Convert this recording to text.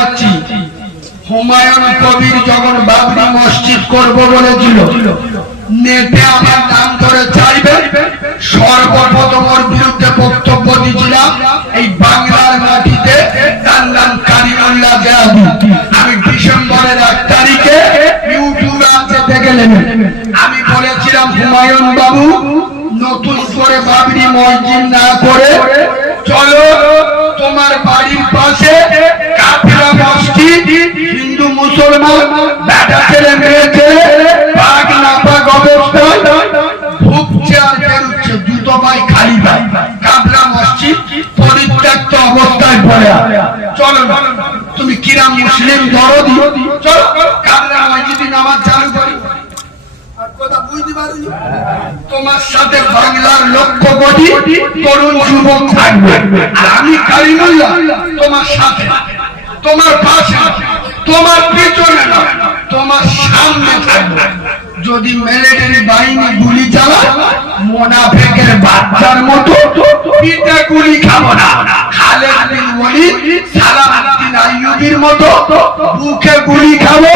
যাচ্ছি, হুমায়ুন কবির যখন বাবরি মসজিদ করব বলেছিল, নেটে আমার নাম ধরে চাইবে, সর্বপ্রথম ওর বিরুদ্ধে বক্তব্য দিয়েছিলাম এই বাংলার মাটিতে, তার নাম কারিমুল্লাহ জাহাবি। আমি ডিসেম্বরের 1 তারিখে ইউটিউবে আছে, দেখে নেবেন। আমি বলেছিলাম হুমায়ুন বাবু নতুন করে বাবরি মসজিদ না করে চলো তোমার বাড়ির পাশে কাফেলা মসজিদ, হিন্দু মুসলমান বেটা ছেলে মেয়ে ছেলে পাক না পাক অবস্থায় ভুগছে আর বেরোচ্ছে, দুটো ভাই খালি ভাই, কাফেলা মসজিদ পরিত্যক্ত অবস্থায় পড়ে আছে। চলো তুমি কিরাম মুসলিম দরদি, চলো কাফেলা মসজিদে নামাজ চালু করি। তোমার সাথে বাংলার লক্ষ কোটি তরুণ যুবক থাকবে, আর আমি কারিমুল্লাহ তোমার সাথে, তোমার পাশে, তোমার পিছনে না, তোমার সামনে থাকবে। যদি মিলিটারি বাহিনী গুলি চালায়, মুনাফিকের বাচ্চার মতো পিঠে গুলি খাবো না, খালেদ বিন ওয়ালিদ, সালাউদ্দিন আইয়ুবীর মতো বুকে গুলি খাবো।